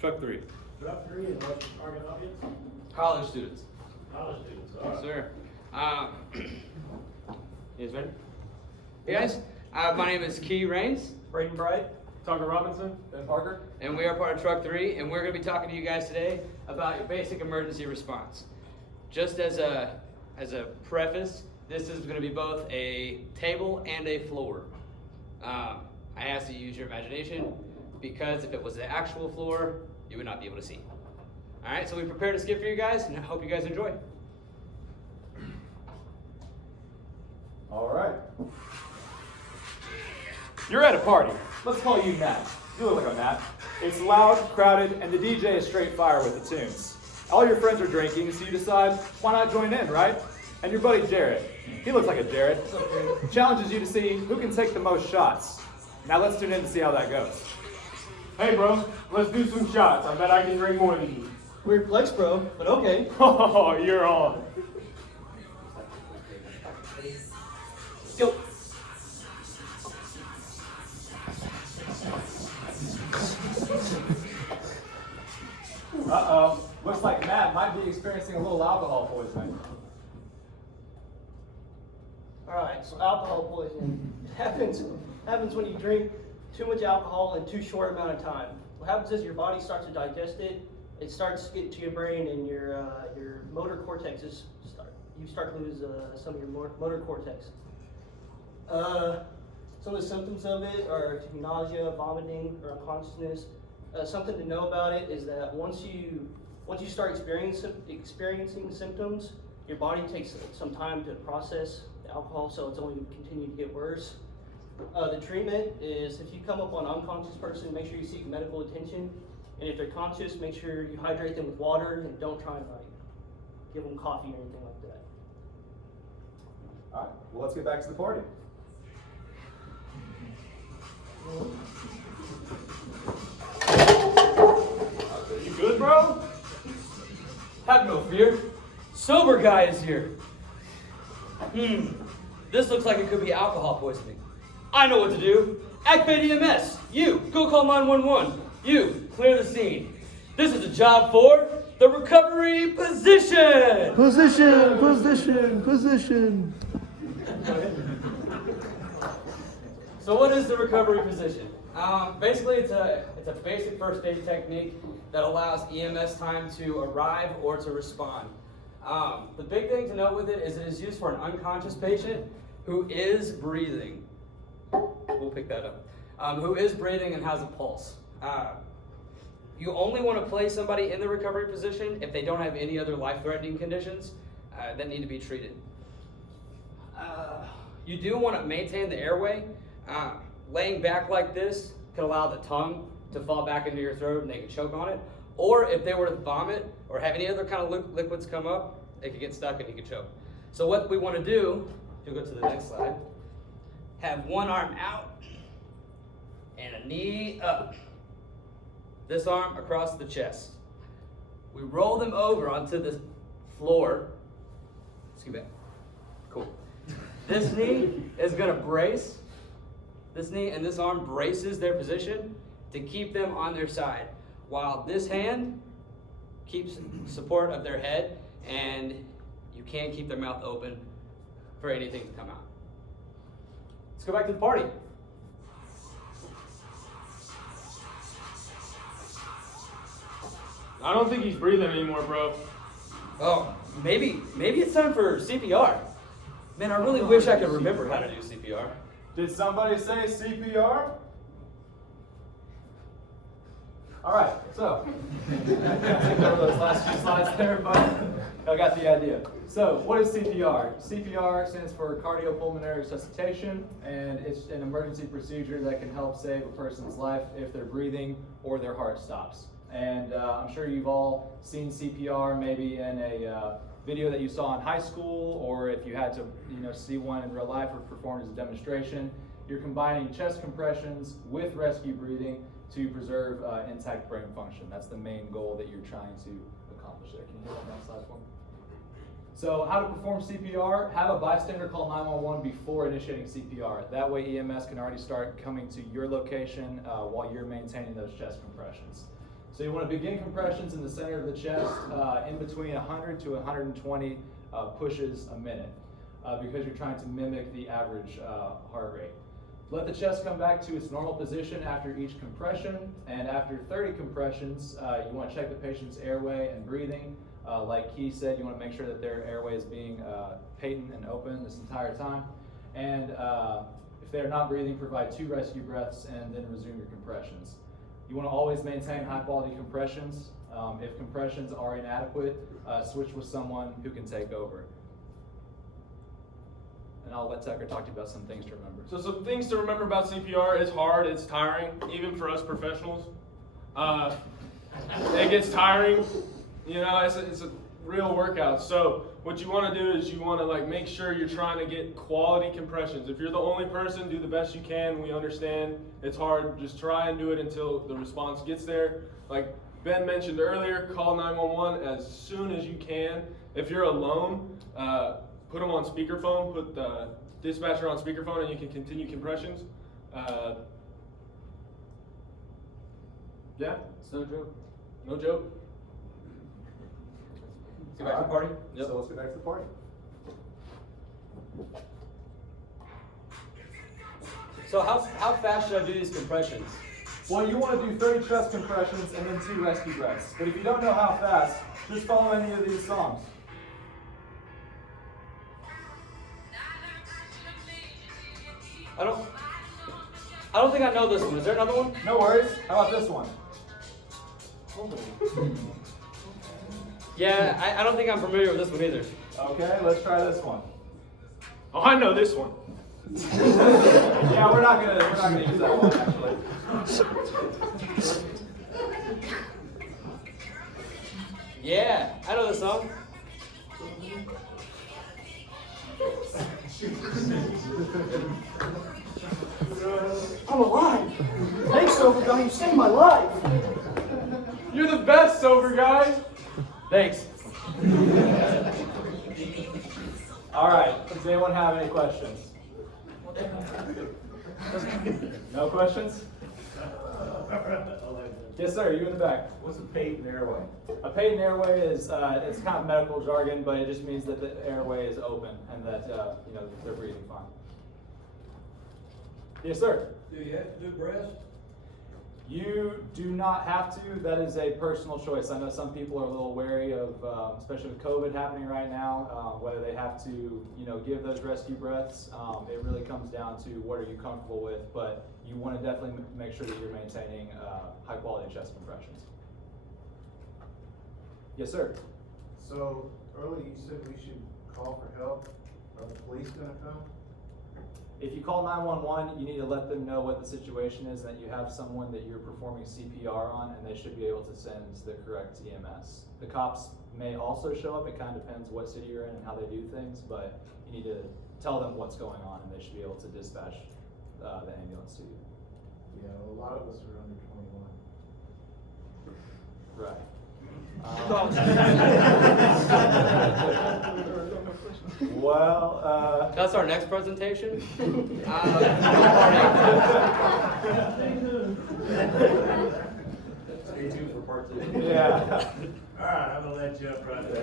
Truck 3. Truck 3, and what's your target audience? College students. College students. All Yes, right. sir. You guys ready? Hey guys, my name is Key Rains. Braden Bright. Tucker Robinson. Ben Parker. And we are part of Truck 3, and we're going to be talking to you guys today about your basic emergency response. Just as a preface, this is going to be both a table and a floor. I ask that you use your imagination, because if it was the actual floor, you would not be able to see. All right, so we prepared a skit for you guys, and I hope you guys enjoy. All right. You're at a party. Let's call you Matt. You look like a Matt. It's loud, crowded, and the DJ is straight fire with the tunes. All your friends are drinking, so you decide, why not join in, right? And your buddy Jared, he looks like a Jared, challenges you to see who can take the most shots. Now let's tune in to see how that goes. Hey, bro, let's do some shots. I bet I can drink more than you. Weird flex, bro, but okay. Oh, you're on. Go. Uh-oh. Looks like Matt might be experiencing a little alcohol poisoning. Alright, so alcohol poisoning happens when you drink too much alcohol in too short amount of time. What happens is your body starts to digest it. It starts to get to your brain, and your motor cortex you start to lose some of your motor cortex. Some of the symptoms of it are nausea, vomiting, or unconsciousness. Something to know about it is that once you start experiencing symptoms, your body takes some time to process the alcohol, so it's only going to continue to get worse. The treatment is, if you come up on an unconscious person, make sure you seek medical attention. And if they're conscious, make sure you hydrate them with water, and don't try and give them coffee or anything like that. All right. Well, let's get back to the party. You good, bro? Have no fear. Sober guy is here. This looks like it could be alcohol poisoning. I know what to do. Activate EMS. You, go call 911. You, clear the scene. This is a job for the recovery position. Position. So what is the recovery position? Basically, it's a basic first aid technique that allows EMS time to arrive or to respond. The big thing to note with it is used for an unconscious patient who is breathing. We'll pick that up. Who is breathing and has a pulse. You only want to place somebody in the recovery position if they don't have any other life-threatening conditions that need to be treated. You do want to maintain the airway. Laying back like this can allow the tongue to fall back into your throat and they can choke on it. Or if they were to vomit or have any other kind of liquids come up, they could get stuck and you could choke. So what we want to do, if you go to the next slide, have one arm out and a knee up. This arm across the chest. We roll them over onto the floor. Scoot back. Cool. This knee is going to brace. This knee and this arm braces their position to keep them on their side, while this hand keeps support of their head, and you can keep their mouth open for anything to come out. Let's go back to the party. I don't think he's breathing anymore, bro. Oh, maybe it's time for CPR. Man, I really wish I could remember how to do CPR. Did somebody say CPR? All right, so take over those last few slides there, but I got the idea. So, what is CPR? CPR stands for cardiopulmonary resuscitation, and it's an emergency procedure that can help save a person's life if they're breathing or their heart stops. And I'm sure you've all seen CPR maybe in a video that you saw in high school, or if you had to see one in real life or performed as a demonstration. You're combining chest compressions with rescue breathing to preserve intact brain function. That's the main goal that you're trying to accomplish there. Can you hit that next slide for me? So how to perform CPR, have a bystander call 911 before initiating CPR. That way EMS can already start coming to your location while you're maintaining those chest compressions. So you want to begin compressions in the center of the chest in between 100 to 120 pushes a minute because you're trying to mimic the average heart rate. Let the chest come back to its normal position after each compression, and after 30 compressions, you want to check the patient's airway and breathing. Like he said, you want to make sure that their airway is being patent and open this entire time. And if they're not breathing, provide 2 rescue breaths and then resume your compressions. You want to always maintain high quality compressions. If compressions are inadequate, switch with someone who can take over. And I'll let Tucker talk to you about some things to remember. So some things to remember about CPR. It's hard, it's tiring, even for us professionals. It gets tiring. You know, it's a real workout. So what you want to do is you want to like make sure you're trying to get quality compressions. If you're the only person, do the best you can. We understand it's hard. Just try and do it until the response gets there. Like Ben mentioned earlier, call 911 as soon as you can. If you're alone, put them on speakerphone. Put the dispatcher on speakerphone, and you can continue compressions. Yeah, It's no joke. no joke. Get back to the party? Yep. So let's get back to the party. So how fast should I do these compressions? Well, you want to do 30 chest compressions and then 2 rescue breaths. But if you don't know how fast, just follow any of these songs. I don't think I know this one. Is there another one? No worries. How about this one? Yeah, I don't think I'm familiar with this one either. Okay, let's try this one. Oh, I know this one. Yeah, we're not gonna use that one actually. Yeah, I know this song. I'm alive! Thanks, sober guy, you saved my life! You're the best, sober guy. Thanks. All right. Does anyone have any questions? No questions? Yes, sir. You in the back. What's a patent airway? A patent airway is it's kind of medical jargon, but it just means that the airway is open and that they're breathing fine. Yes, sir. Do you have to do breast? You do not have to. That is a personal choice. I know some people are a little wary of, especially with COVID happening right now, whether they have to, give those rescue breaths. It really comes down to what are you comfortable with, but you want to definitely make sure that you're maintaining high quality chest compressions. Yes, sir. So earlier you said we should call for help. Are the police gonna come? If you call 911, you need to let them know what the situation is, and that you have someone that you're performing CPR on, and they should be able to send the correct EMS. The cops may also show up. It kind of depends what city you're in and how they do things, but you need to tell them what's going on, and they should be able to dispatch the ambulance to you. Yeah, a lot of us are under 21. Right. Well, That's our next presentation. Stay tuned for part 2. yeah. All right, I'm gonna let you up right there.